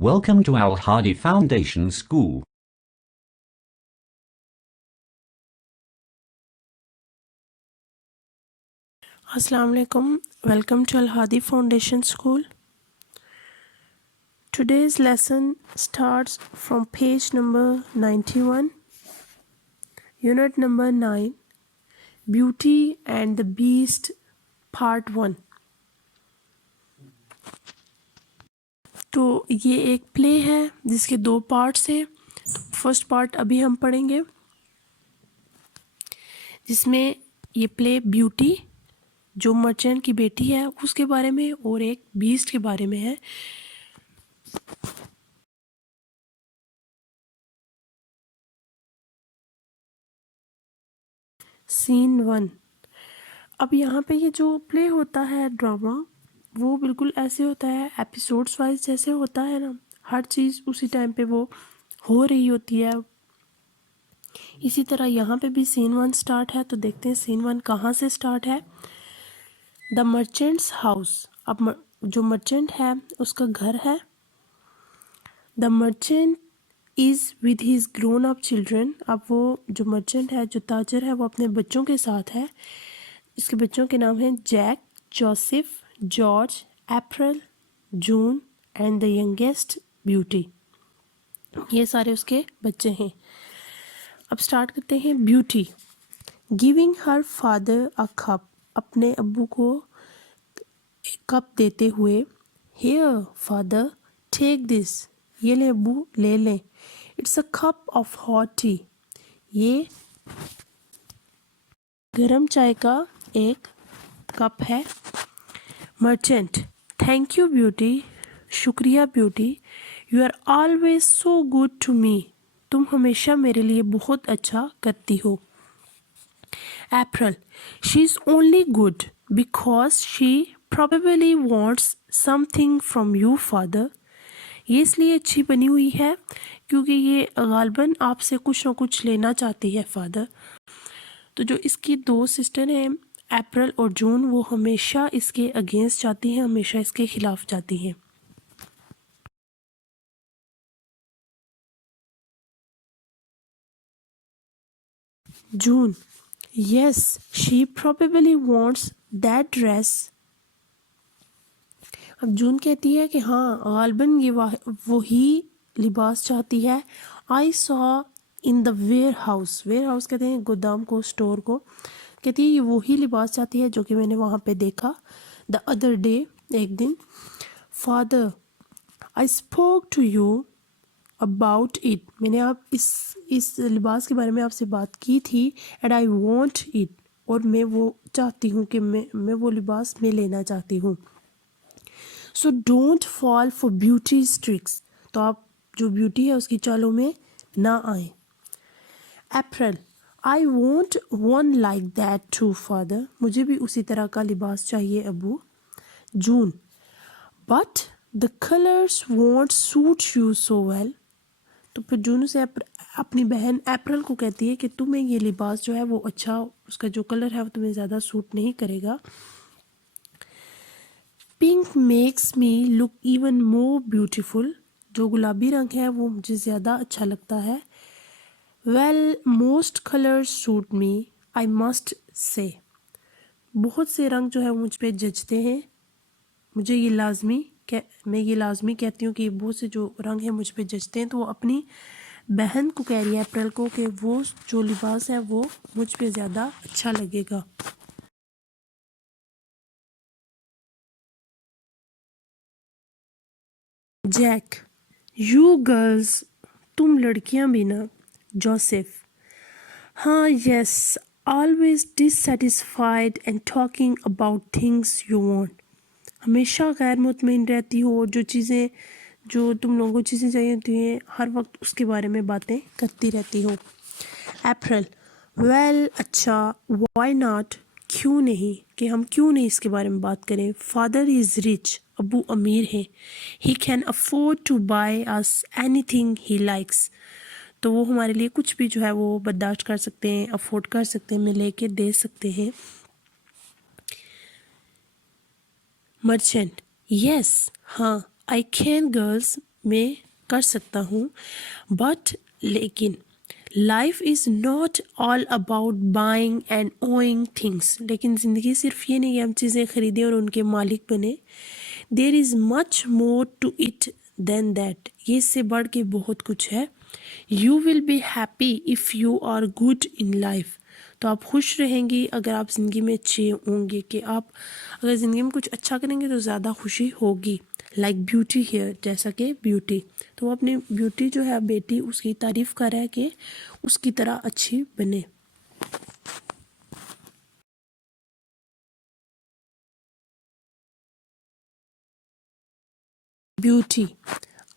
Welcome to Al Hadi Foundation School. Assalamu alaikum. Welcome to Al Hadi Foundation School. Today's lesson starts from page number 91, unit number 9, Beauty and the Beast, part 1. तो ये एक play है जिसके 2 parts हैं. First part अभी हम पढ़ेंगे जिसमें ये प्ले ब्यूटी जो मर्चेंट की बेटी है उसके बारे में और एक बीस्ट के बारे में है. सीन 1. अब यहाँ पे ये जो प्ले होता है ड्रामा वो बिल्कुल ऐसे होता है एपिसोड्स वाइज जैसे होता है ना, हर चीज़ उसी टाइम पे वो हो रही होती है. इसी तरह यहाँ पे भी सीन 1 स्टार्ट है. तो देखते हैं सीन 1 कहाँ से स्टार्ट है. The merchants house. अब जो मर्चेंट है उसका घर है. The merchant is with his grown up children. अब वो जो मर्चेंट है जो ताजर है वो अपने बच्चों के साथ है. इसके बच्चों के नाम हैं Jack, Joseph, George, April, June and the youngest Beauty. ये सारे उसके बच्चे हैं. अब स्टार्ट करते हैं. Beauty giving her father a cup. अपने अब्बू को कप देते हुए. Here father take this. ये ले अब्बू ले लें. It's a cup of hot tea. ये गरम चाय का एक कप है. Merchant thank you Beauty. शुक्रिया Beauty. You are always so good to me. तुम हमेशा मेरे लिए बहुत अच्छा करती हो. April she is only good because she probably wants something from you father. ये इसलिए अच्छी बनी हुई है क्योंकि ये गालबन आपसे कुछ ना कुछ लेना चाहती है फादर. तो जो इसकी 2 सिस्टर हैं अप्रैल और जून वो हमेशा इसके अगेंस्ट जाती हैं, हमेशा इसके खिलाफ जाती हैं. June yes she probably wants that dress. अब जून कहती है कि हाँ गालबन ये वही लिबास चाहती है. I saw in the warehouse. Warehouse कहते हैं गोदाम को, स्टोर को. कहती है ये वही लिबास चाहती है जो कि मैंने वहाँ पे देखा. द अदर डे एक दिन. Father I spoke to you about it. मैंने आप इस लिबास के बारे में आपसे बात की थी. And I want it. और मैं वो चाहती हूँ कि मैं वो लिबास मैं लेना चाहती हूँ. So don't fall for Beauty's tricks. तो आप जो ब्यूटी है उसकी चालों में ना आए. April I want one like that to father. मुझे भी उसी तरह का लिबास चाहिए अबू. June but the colours won't suit you so well. तो फिर जून से अपनी बहन अप्रैल को कहती है कि तुम्हें ये लिबास जो है वो अच्छा, उसका जो कलर है वो तुम्हें ज़्यादा सूट नहीं करेगा. Pink makes me look even more beautiful. जो गुलाबी रंग है वो मुझे ज़्यादा अच्छा लगता है. Well most colours suit me I must say. बहुत से रंग जो है वो मुझ पे जचते हैं. मुझे ये मैं ये लाजमी कहती हूँ कि बहुत से जो रंग हैं मुझ पे जचते हैं. तो वो अपनी बहन को कह रही है अप्रैल को कि वो जो लिबास है वो मुझ पे ज़्यादा अच्छा लगेगा. Jack you girls. तुम लड़कियां भी ना. जोसेफ हाँ yes always dissatisfied and talking about things you want. हमेशा गैर मुतमईन रहती हो और जो तुम लोगों को चीज़ें चाहिए होती हैं हर वक्त उसके बारे में बातें करती रहती हो. अप्रैल वेल अच्छा वाई नॉट. क्यों नहीं, कि हम क्यों नहीं इसके बारे में बात करें. Father is rich. अबू अमीर है. He can afford to buy us anything he likes. तो वो हमारे लिए कुछ भी जो है वो बर्दाश्त कर सकते हैं, अफोर्ड कर सकते हैं, में लेके दे सकते हैं. मर्चेंट यस हाँ आई कैन गर्ल्स. मैं कर सकता हूँ, बट लेकिन life is not all about buying and owing things. लेकिन ज़िंदगी सिर्फ ये नहीं कि हम चीज़ें खरीदें और उनके मालिक बने। There is much more to it than that. ये इससे बढ़ के बहुत कुछ है। You will be happy if you are good in life. तो आप खुश रहेंगी अगर आप ज़िंदगी में अच्छे होंगे, कि आप अगर ज़िंदगी में कुछ अच्छा करेंगे तो ज़्यादा खुशी होगी। लाइक ब्यूटी हेयर, जैसा कि ब्यूटी, तो वो अपनी ब्यूटी जो है बेटी उसकी तारीफ़ कर रहा है कि उसकी तरह अच्छी बने। Beauty,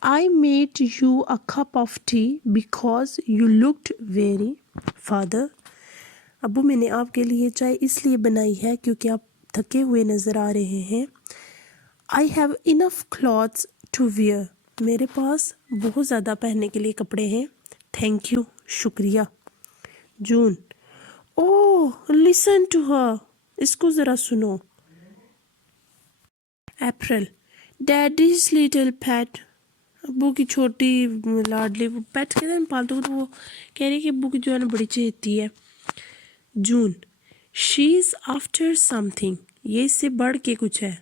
I made you a cup of tea because you looked very. Father, Abu मैंने आपके लिए चाय इसलिए बनाई है क्योंकि आप थके हुए नज़र आ रहे हैं। I have enough clothes to wear. मेरे पास बहुत ज़्यादा पहनने के लिए कपड़े हैं। Thank you, शुक्रिया। जून, ओह listen to her, इसको ज़रा सुनो। अप्रैल, Daddy's little pet. अब्बू की छोटी लाडली पेट कहते हैं पालतू को, तो वो कह रही है कि अब्बू की जो है ना बड़ी चहेती है। June, she is after something, ये इससे बढ़ के कुछ है।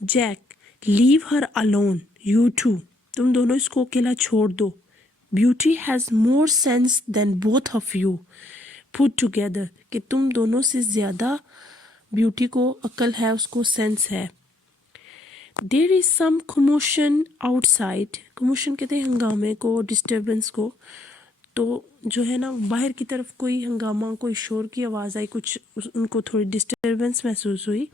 Jack, leave her alone, you too, तुम दोनों इसको अकेला छोड़ दो। Beauty has more sense than both of you put together, कि तुम दोनों से ज़्यादा ब्यूटी को अक्ल है, उसको सेंस है। There is some commotion outside, commotion कहते हैं हंगामे को, डिस्टर्बेंस को। तो जो है ना बाहर की तरफ कोई हंगामा, कोई शोर की आवाज़ आई, कुछ उनको थोड़ी डिस्टर्बेंस महसूस हुई।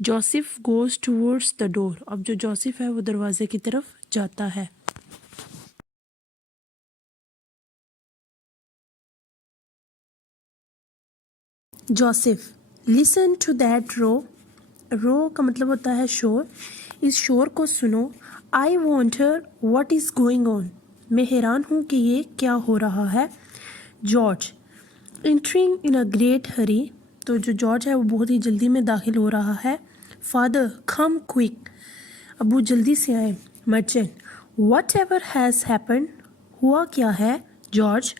Joseph goes towards the door, अब जो जोसेफ है वो दरवाजे की तरफ जाता है। Joseph, listen to that row, row का मतलब होता है शोर, इस शोर को सुनो। I wonder what is going on, मैं हैरान हूँ कि ये क्या हो रहा है। George, entering in a great hurry, तो जो जॉर्ज है वो बहुत ही जल्दी में दाखिल हो रहा है। फादर, कम क्विक, अबू जल्दी से आए। Merchant, what ever has happen, हुआ क्या है। जॉर्ज,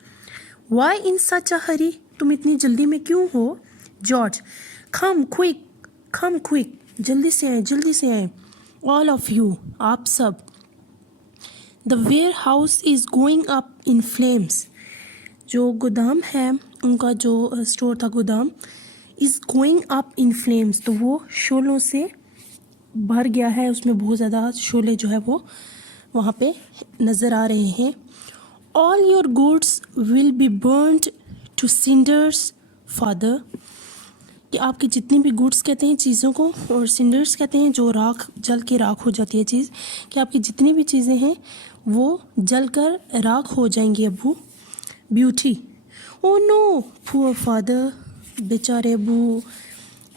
वाई इन सच अ हरी, तुम इतनी जल्दी में क्यों हो। जॉर्ज, कम क्विक, कम क्विक, जल्दी से आए, जल्दी से आए। ऑल ऑफ यू, आप सब। The warehouse is going up in flames, जो गोदाम है उनका, जो स्टोर था गोदाम, is going up in flames, तो वो शोलों से भर गया है, उसमें बहुत ज़्यादा शोले जो है वो वहाँ पे नज़र आ रहे हैं। All your goods will be burned to cinders father, कि आपकी जितनी भी गुड्स कहते हैं चीज़ों को, और सिंडर्स कहते हैं जो राख, जल के राख हो जाती है चीज़, कि आपकी जितनी भी चीज़ें हैं वो जल कर राख हो जाएंगी अबू। Beauty, oh no poor father, बेचारे अबू।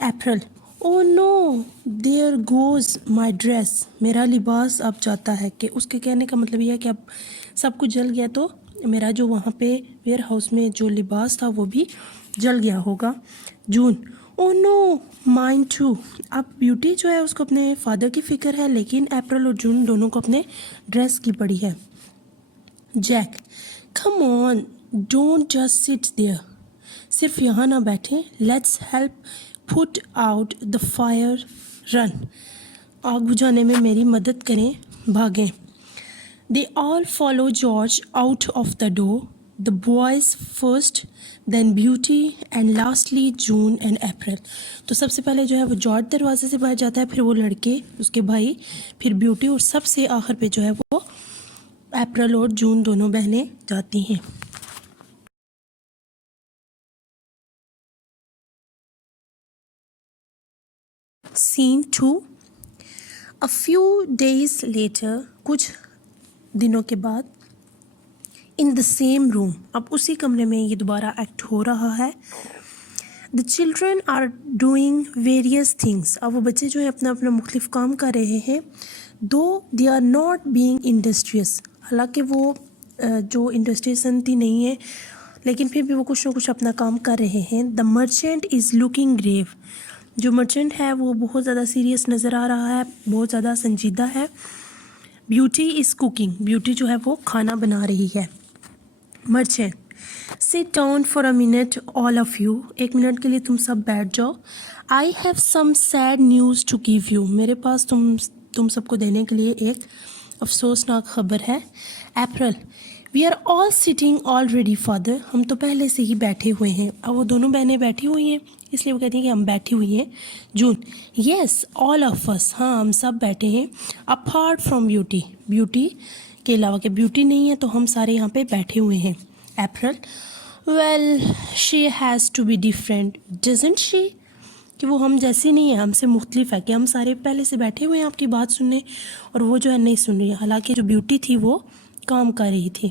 April, oh no there goes my dress, मेरा लिबास अब जाता है, कि उसके कहने का मतलब यह है कि अब सब कुछ जल गया तो मेरा जो वहाँ पे वेयर हाउस में जो लिबास था वो भी जल गया होगा। जून, ओ नो माइन टू, अब ब्यूटी जो है उसको अपने फादर की फ़िक्र है, लेकिन अप्रैल और जून दोनों को अपने ड्रेस की पड़ी है। Jack, come on don't just sit there, सिर्फ यहाँ ना बैठें, let's help put out the fire, run, आग बुझाने में मेरी मदद करें, भागें। They all follow George out of the door, the boys first, then Beauty and lastly June and April, तो सबसे पहले जो है वो जॉर्ज दरवाजे से बाहर जाता है, फिर वो लड़के, उसके भाई, फिर ब्यूटी, और सबसे आखिर पे जो है वो अप्रैल और जून दोनों बहनें जाती हैं। Scene 2, a few days later, कुछ दिनों के बाद, इन द सेम रूम, अब उसी कमरे में ये दोबारा एक्ट हो रहा है। The children are doing various things, अब वो बच्चे जो है अपना अपना मुख्तलिफ काम कर रहे हैं। Though they are not being industrious, हालांकि वो जो इंडस्ट्रियस संती नहीं है, लेकिन फिर भी वो कुछ ना कुछ अपना काम कर रहे हैं। The merchant is looking grave, जो मर्चेंट है वो बहुत ज़्यादा सीरियस नज़र आ रहा है, बहुत ज़्यादा संजीदा है। ब्यूटी इज कुकिंग, ब्यूटी जो है वो खाना बना रही है। Merchant, sit down for a minute all of you, एक मिनट के लिए तुम सब बैठ जाओ। I have some sad news to give you, मेरे पास तुम सबको देने के लिए एक अफसोसनाक खबर है। April, we are all sitting already father, हम तो पहले से ही बैठे हुए हैं। अब वो दोनों बहनें बैठी हुई हैं इसलिए वो कहती हैं कि हम बैठी हुई हैं। जून, येस ऑल ऑफ अस, हाँ हम सब बैठे हैं। अपार्ट फ्रॉम ब्यूटी, ब्यूटी के अलावा कि ब्यूटी नहीं है तो हम सारे यहाँ पे बैठे हुए हैं। April, well she has to be different doesn't she, कि वो हम जैसी नहीं है, हमसे मुख्तलिफ है, कि हम सारे पहले से बैठे हुए हैं आपकी बात सुनने और वो जो है नहीं सुन रही है, हालांकि जो ब्यूटी थी वो काम कर रही थी।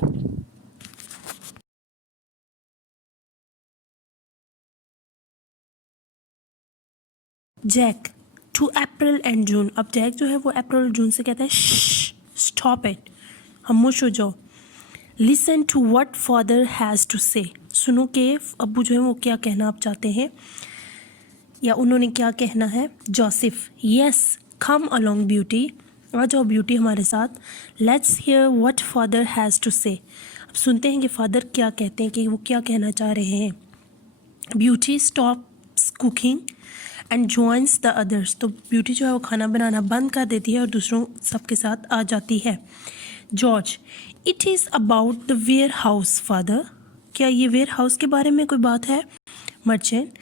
Jack to April and June, अब जैक जो है वो अप्रैल और जून से कहता है स्टॉप इट, खामोश हो जाओ। Listen to what father has to say, सुनो कि अब्बू जो है वो क्या कहना आप चाहते हैं या उन्होंने क्या कहना है। Joseph, yes come along Beauty, आ जाओ ब्यूटी हमारे साथ। Let's hear what father has to say, अब सुनते हैं कि फादर क्या कहते हैं, कि वो क्या कहना चाह रहे हैं। Beauty stops cooking and joins the others, तो ब्यूटी जो है वो खाना बनाना बंद कर देती है और दूसरों सबके साथ आ जाती है। George, it is about the warehouse father, क्या ये वेयर हाउस के बारे में कोई बात है। Merchant,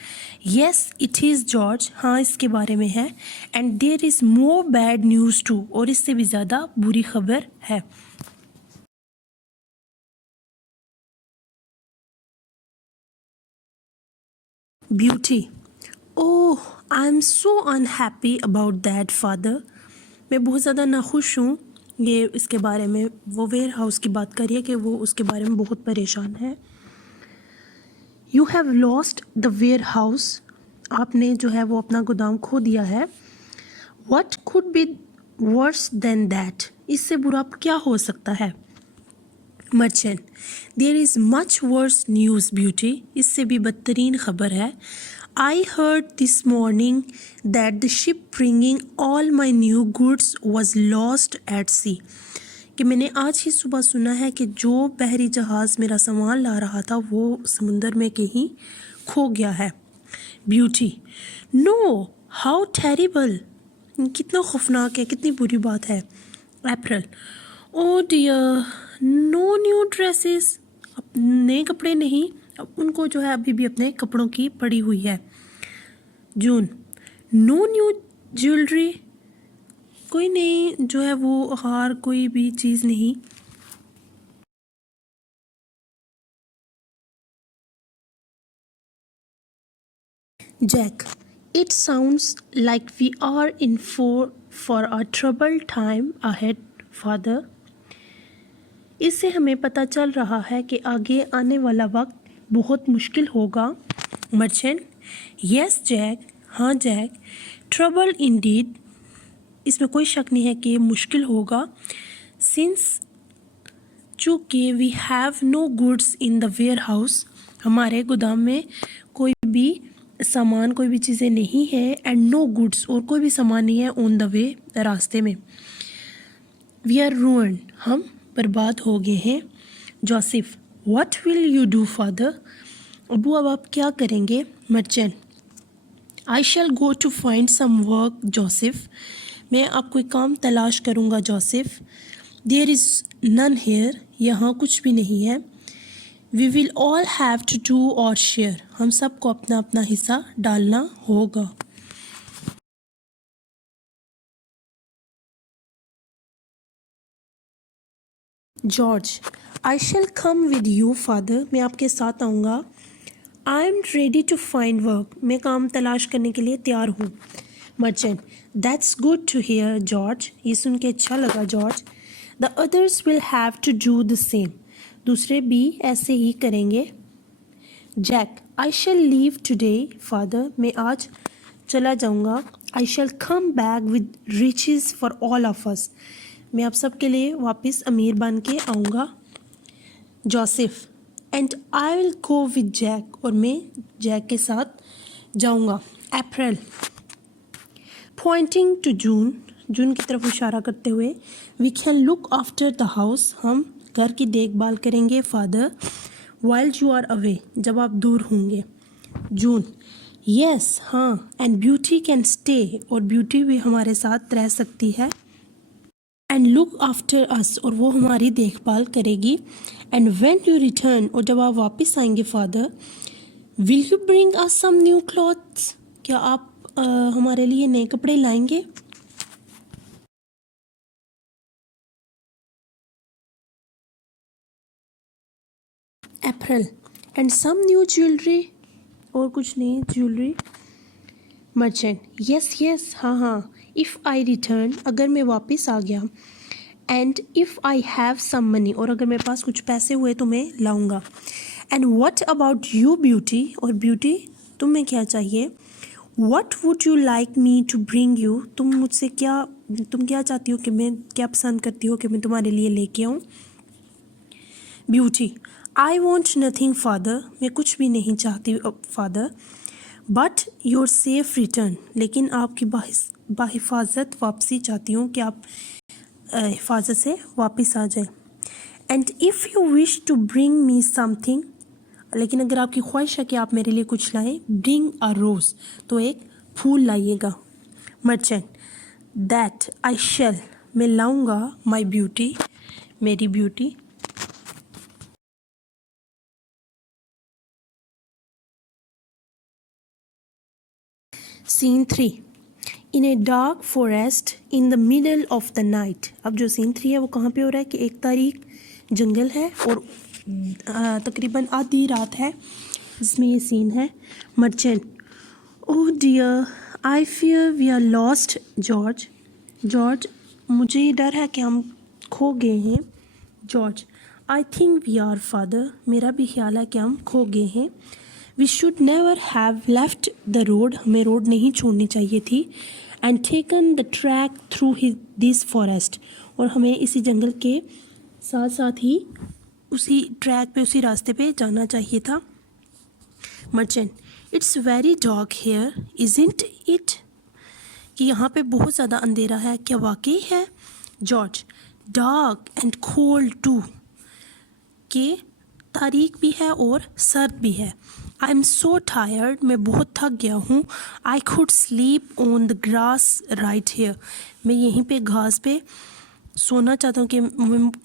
yes it is George, हाँ इसके बारे में है। And there is more bad news too, और इससे भी ज़्यादा बुरी खबर है। Beauty, oh I am so unhappy about that father, मैं बहुत ज़्यादा नाखुश हूँ ये इसके बारे में, वो वेयर हाउस की बात करिए कि वो उसके बारे में बहुत परेशान है। You have lost the warehouse, आपने जो है वो अपना गोदाम खो दिया है। What could be worse than that, इससे बुरा क्या हो सकता है। Merchant, there is much worse news Beauty, इससे भी बदतरीन खबर है। I heard this morning that the ship bringing all my new goods was lost at sea, कि मैंने आज ही सुबह सुना है कि जो बहरी जहाज़ मेरा सामान ला रहा था वो समुंदर में कहीं खो गया है। ब्यूटी, नो हाउ टेरिबल, कितना खौफनाक है, कितनी बुरी बात है। अप्रैल, ओ डियर नो न्यू ड्रेसेस, अब नए कपड़े नहीं, अब उनको जो है अभी भी अपने कपड़ों की पड़ी हुई है। जून, नो न्यू ज्वेलरी, कोई नहीं जो है वो हार कोई भी चीज़ नहीं। Jack, it sounds like we are in for a trouble time ahead father, इससे हमें पता चल रहा है कि आगे आने वाला वक्त बहुत मुश्किल होगा। मर्चेंट, यस जैक, हाँ जैक, ट्रबल इंडीड, इसमें कोई शक नहीं है कि ये मुश्किल होगा। सिंस चूँकि we have no goods in the warehouse, हमारे गोदाम में कोई भी सामान कोई भी चीज़ें नहीं है। एंड नो गुड्स, और कोई भी सामान नहीं है ऑन द वे, रास्ते में। वी आर रूइंड, हम बर्बाद हो गए हैं। Joseph, what will you do father, अबू अब आप क्या करेंगे। Merchant, I shall go to find some work Joseph, मैं आप कोई काम तलाश करूँगा Joseph. There is none here, यहाँ कुछ भी नहीं है। We will all have to do our share, हम सबको अपना अपना हिस्सा डालना होगा। George, I shall come with you father, मैं आपके साथ आऊँगा। I am ready to find work, मैं काम तलाश करने के लिए तैयार हूँ। Merchant, that's good to hear George, ये सुन के अच्छा लगा George. The others will have to do the same, दूसरे भी ऐसे ही करेंगे। Jack, I shall leave today father, मैं आज चला जाऊँगा। I shall come back with riches for all of us, मैं आप सब के लिए वापस अमीर बन के आऊँगा। Joseph, and I will go with Jack, और मैं जैक के साथ जाऊँगा। अप्रैल, पॉइंटिंग टू जून, जून की तरफ इशारा करते हुए, we can look after the house, हम घर की देखभाल करेंगे, father, while you are away, जब आप दूर होंगे। जून, यस हाँ, एंड ब्यूटी कैन स्टे, और ब्यूटी भी हमारे साथ रह सकती है, एंड लुक आफ्टर अस, और वो हमारी देखभाल करेगी, एंड व्हेन यू रिटर्न, और जब आप वापस आएंगे father, will you bring us some new clothes, क्या आप हमारे लिए नए कपड़े लाएंगे। April, and some new jewellery, और कुछ नई ज्वेलरी। मर्चेंट, यस यस हाँ हाँ, इफ़ आई रिटर्न, अगर मैं वापस आ गया, and if I have some money, और अगर मेरे पास कुछ पैसे हुए तो मैं लाऊंगा, and what about you Beauty, और ब्यूटी तुम्हें क्या चाहिए, what would you like me to bring you, तुम क्या चाहती हो कि मैं, क्या पसंद करती हो कि मैं तुम्हारे लिए लेके आऊँ। Beauty, I want nothing father, मैं कुछ भी नहीं चाहती father, but your safe return, लेकिन आपकी बाहिफाजत वापसी चाहती हूँ कि आप हिफाजत से वापस आ जाए। And if you wish to bring me something, लेकिन अगर आपकी ख्वाहिश है कि आप मेरे लिए कुछ लाएं, ब्रिंग अ रोज़, तो एक फूल लाइएगा। मर्चेंट, दैट आई शेल, मैं लाऊंगा, माई ब्यूटी, मेरी Beauty. Scene 3, in a dark forest in the middle of the night. अब जो सीन 3 है वो कहाँ पे हो रहा है कि 1 तारीख जंगल है और तकरीबन आधी रात है, जिसमें ये सीन है। Merchant, oh dear, I fear we are lost George, George मुझे ये डर है कि हम खो गए हैं। George, I think we are father, मेरा भी ख्याल है कि हम खो गए हैं। We should never have left the road, हमें रोड नहीं छोड़नी चाहिए थी, and taken the track through this forest, और हमें इसी जंगल के साथ साथ ही उसी ट्रैक पे, उसी रास्ते पे जाना चाहिए था। Merchant, it's very dark here isn't it, कि यहाँ पे बहुत ज़्यादा अंधेरा है, क्या वाकई है। George, dark and cold too, के तारीख भी है और सर्द भी है। आई एम सो टायर्ड, मैं बहुत थक गया हूँ। I could sleep on the grass right here, मैं यहीं पे घास पे सोना चाहता हूँ, कि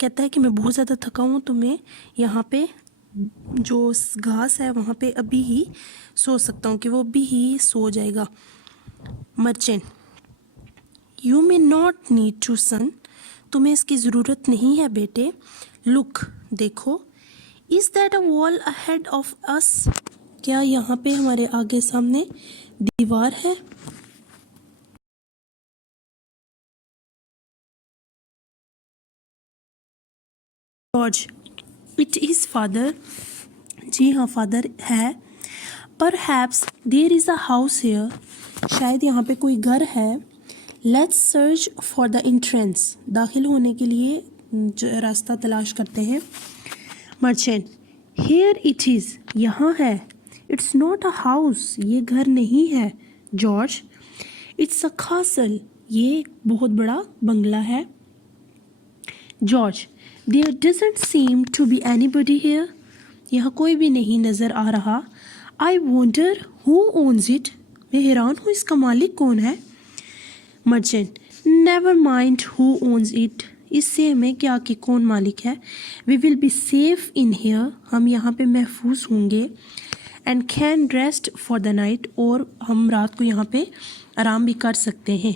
कहता है कि मैं बहुत ज़्यादा थका हूँ, तो मैं यहाँ पे जो घास है वहाँ पे अभी ही सो सकता हूँ, कि वो अभी ही सो जाएगा। Merchant, you may not need to son, तुम्हें इसकी ज़रूरत नहीं है बेटे। लुक, देखो, is that a wall ahead of us, क्या यहाँ पे हमारे आगे सामने दीवार है। जॉर्ज, इट इज़ फादर, जी हाँ फादर है। Perhaps there is a house here, शायद यहाँ पे कोई घर है। Let's search for the entrance, दाखिल होने के लिए रास्ता तलाश करते हैं। मर्चेंट, हेयर इट इज़, यहाँ है। इट्स नॉट अ हाउस, ये घर नहीं है। जॉर्ज, इट्स अ कासल, ये बहुत बड़ा बंगला है। George, there doesn't seem to be anybody here, यहाँ कोई भी नहीं नज़र आ रहा। I wonder who owns it, मैं हैरान हूँ इसका मालिक कौन है। Merchant, never mind who owns it, इससे हमें क्या कि कौन मालिक है। We will be safe in here, हम यहाँ पे महफूज होंगे। And can rest for the night, और हम रात को यहाँ पे आराम भी कर सकते हैं।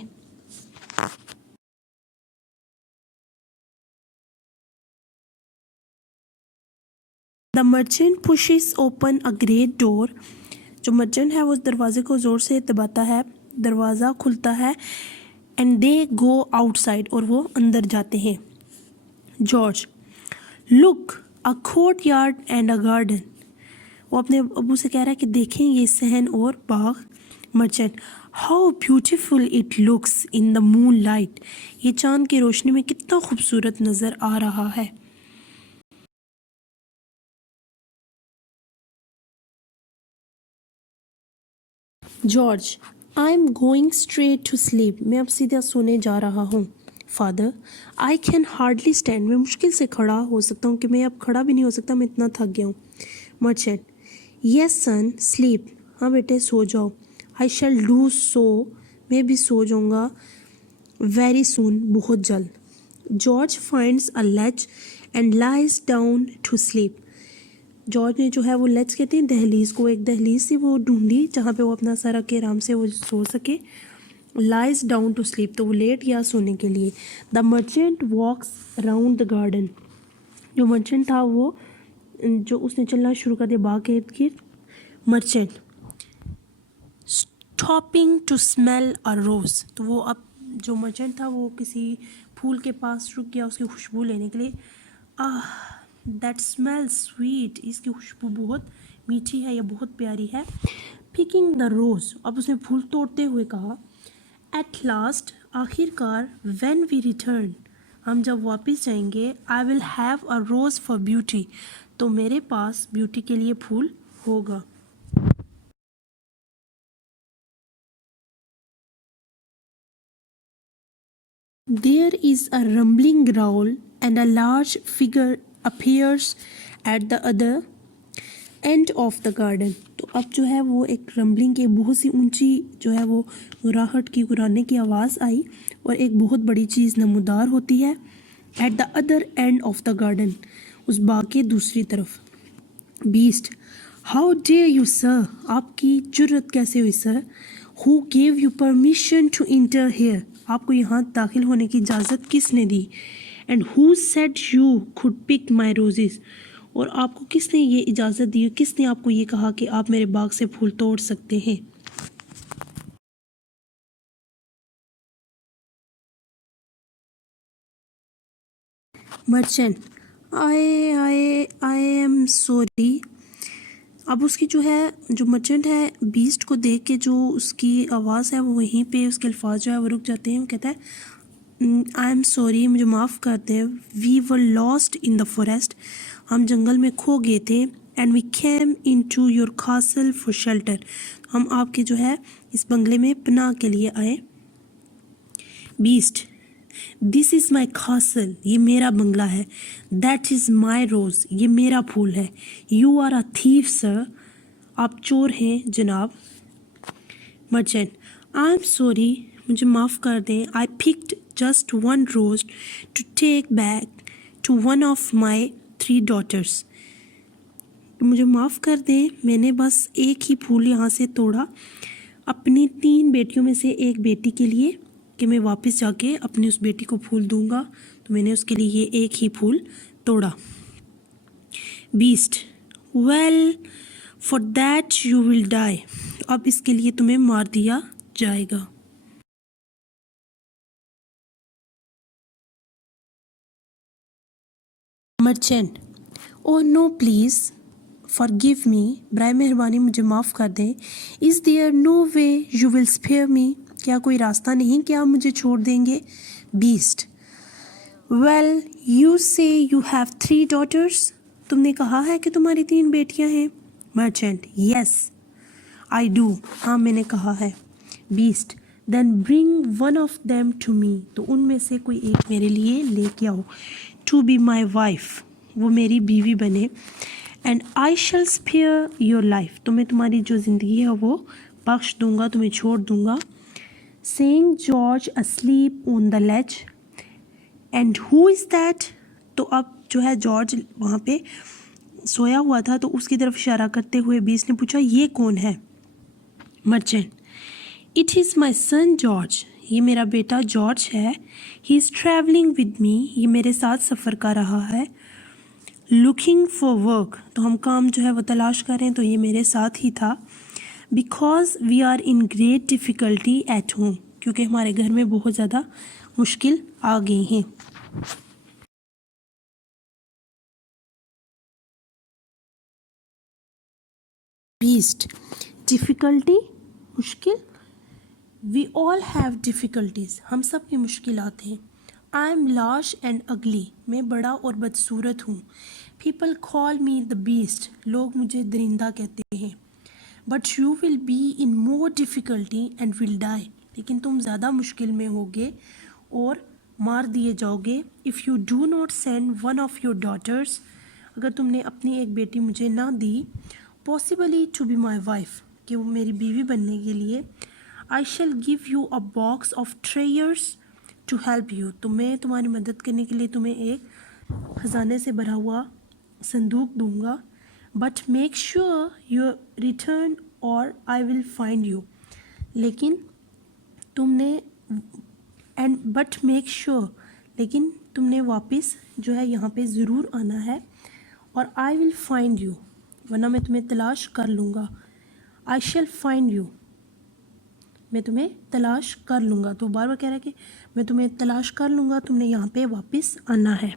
The merchant pushes open a great door, जो मर्चेंट है वो उस दरवाजे को ज़ोर से दबाता है, दरवाज़ा खुलता है। एंड दे गो आउटसाइड, और वो अंदर जाते हैं। George, look, a court yard and a garden, वो अपने अबू से कह रहा है कि देखें ये सहन और बाग। Merchant, how beautiful it looks in the moonlight, ये चांद की रोशनी में कितना खूबसूरत नज़र आ रहा है। George, I am going straight to sleep, मैं अब सीधा सोने जा रहा हूँ। Father, I can hardly stand, मैं मुश्किल से खड़ा हो सकता हूँ कि मैं अब खड़ा भी नहीं हो सकता, मैं इतना थक गया हूँ। मर्चेंट, यस सन स्लीप, हाँ बेटे सो जाओ। आई शैल डू सो, मैं भी सो जाऊँगा। वेरी सून, बहुत जल्द। George finds a ledge and lies down to sleep, George ने जो है वो लेट्स कहते हैं दहलीज को, एक दहलीज से वो ढूंढी जहाँ पे वो अपना सर रख के आराम से वो सो सके। लाइज डाउन टू स्लीप, तो वो लेट गया सोने के लिए। The merchant walks around the garden, जो मर्चेंट था वो जो उसने चलना शुरू कर दिया बाग के इर्द गिर्द। मर्चेंट स्टॉपिंग टू स्मेल अ रोज, तो वो अब जो मर्चेंट था वो किसी फूल के पास रुक गया उसकी खुशबू लेने के लिए। आह दैट स्मेल स्वीट, इसकी खुशबू बहुत मीठी है या बहुत प्यारी है। पिकिंग द रोज, अब उसने फूल तोड़ते हुए कहा। एट लास्ट, आखिरकार, व्हेन वी रिटर्न, हम जब वापस जाएंगे, I will have a rose for Beauty, तो मेरे पास ब्यूटी के लिए फूल होगा। There is a rumbling growl and a large figure appears at the other end of the garden. तो अब जो है वो एक रंबलिंग की बहुत सी ऊंची जो है वो गुराहट की गुराने की आवाज़ आई और एक बहुत बड़ी चीज़ नमूदार होती है। At the other end of the garden, उस बाग के दूसरी तरफ। Beast, how dare you sir, आपकी जुर्रत कैसे हुई sir. Who gave you permission to enter here, आपको यहाँ दाखिल होने की इजाज़त किसने दी। And who said you could pick my roses, और आपको किसने ये इजाज़त दी, किसने आपको ये कहा कि आप मेरे बाग से फूल तोड़ सकते हैं। मर्चेंट, आई एम सॉरी, अब उसकी जो है जो मर्चेंट है बीस्ट को देख के जो उसकी आवाज़ है वो वहीं पे उसके अल्फाज जो है वो रुक जाते हैं। वो कहता है आई एम सॉरी, मुझे माफ़ कर दें। We were lost in the forest, हम जंगल में खो गए थे। And we came into your castle for shelter, हम आपके जो है इस बंगले में पनाह के लिए आए। Beast, this is my castle, ये मेरा बंगला है। दैट इज़ माई रोज़, ये मेरा फूल है। You are a thief sir, आप चोर हैं जनाब। मर्चेंट, आई एम सॉरी, मुझे माफ़ कर दें। I picked just one rose to take back to one of my 3 daughters, मुझे माफ़ कर दें, मैंने बस एक ही फूल यहाँ से तोड़ा अपनी 3 बेटियों में से एक बेटी के लिए कि मैं वापस जाके अपनी उस बेटी को फूल दूंगा, तो मैंने उसके लिए ये एक ही फूल तोड़ा। Beast, well for that you will die, अब इसके लिए तुम्हें मार दिया जाएगा। Merchant, oh no please forgive me, बराए मेहरबानी मुझे माफ़ कर दें। Is there no way you will spare me, क्या कोई रास्ता नहीं कि आप मुझे छोड़ देंगे। Beast, well you say you have 3 daughters, तुमने कहा है कि तुम्हारी 3 बेटियां हैं। मर्चेंट, यस आई डू, हाँ मैंने कहा है। Beast, then bring one of them to me, तो उनमें से कोई एक मेरे लिए लेके आओ। टू बी माई वाइफ, वो मेरी बीवी बने। And I shall spare your life, तो मैं तुम्हारी जो ज़िंदगी है वो बख्श दूंगा, तुम्हें छोड़ दूंगा। Saying George asleep on the ledge, and who is that, तो अब जो है जॉर्ज वहाँ पे सोया हुआ था तो उसकी तरफ इशारा करते हुए बीस ने पूछा ये कौन है। Merchant, it is my son George, ये मेरा बेटा जॉर्ज है। He is travelling with me, ये मेरे साथ सफ़र कर रहा है। लुकिंग फॉर वर्क, तो हम काम जो है वो तलाश कर रहे हैं, तो ये मेरे साथ ही था। Because we are in great difficulty at home, क्योंकि हमारे घर में बहुत ज़्यादा मुश्किल आ गई हैं। बीस्ट, डिफ़िकल्टी मुश्किल, वी ऑल हैव डिफ़िकल्टीज़, हम सब की मुश्किलात हैं। आई एम लार्ज एंड अगली, मैं बड़ा और बदसूरत हूँ। People call me the beast, लोग मुझे दरिंदा कहते हैं। But you will be in more difficulty and will die, लेकिन तुम ज़्यादा मुश्किल में होगे और मार दिए जाओगे। If you do not send one of your daughters, अगर तुमने अपनी एक बेटी मुझे ना दी, possibly to be my wife, कि वो मेरी बीवी बनने के लिए, I shall give you a box of treasures to help you, तो मैं तुम्हारी मदद करने के लिए तुम्हें एक ख़जाने से भरा हुआ संदूक दूंगा। But make sure you return और आई विल फाइंड यू, लेकिन तुमने एंड बट मेक श्योर, लेकिन तुमने वापस जो है यहाँ पे ज़रूर आना है, और आई विल फाइंड यू, वरना मैं तुम्हें तलाश कर लूँगा। आई शैल फाइंड यू, मैं तुम्हें तलाश कर लूँगा, तो बार बार कह रहा है कि मैं तुम्हें तलाश कर लूँगा, तुमने यहाँ पे वापस आना है।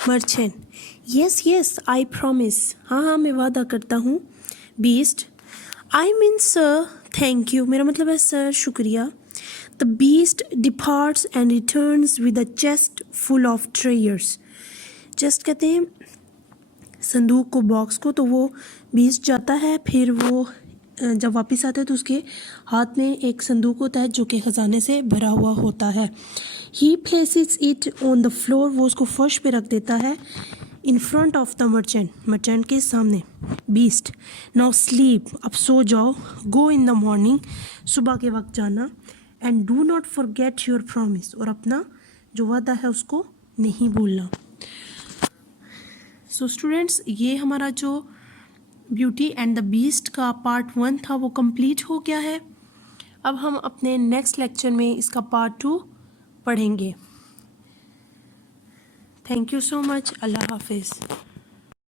Merchant, yes yes I promise, हाँ हाँ मैं वादा करता हूँ। Beast, I mean sir thank you, मेरा मतलब है सर शुक्रिया। The beast departs and returns with a chest full of treasures, chest कहते हैं संदूक को, बॉक्स को, तो वो बीस्ट जाता है, फिर वो जब वापस आता है तो उसके हाथ में एक संदूक होता है जो कि ख़जाने से भरा हुआ होता है। He places it on the floor, वो उसको फर्श पे रख देता है, in front of the merchant, merchant के सामने। बीस्ट, नाउ स्लीप, अब सो जाओ। गो इन द मॉर्निंग, सुबह के वक्त जाना। And do not forget your promise, और अपना जो वादा है उसको नहीं भूलना। सो स्टूडेंट्स, ये हमारा जो ब्यूटी एंड द बीस्ट का पार्ट 1 था वो कंप्लीट हो गया है। अब हम अपने नेक्स्ट लेक्चर में इसका पार्ट 2 पढ़ेंगे। Thank you so much. Allah हाफिज़।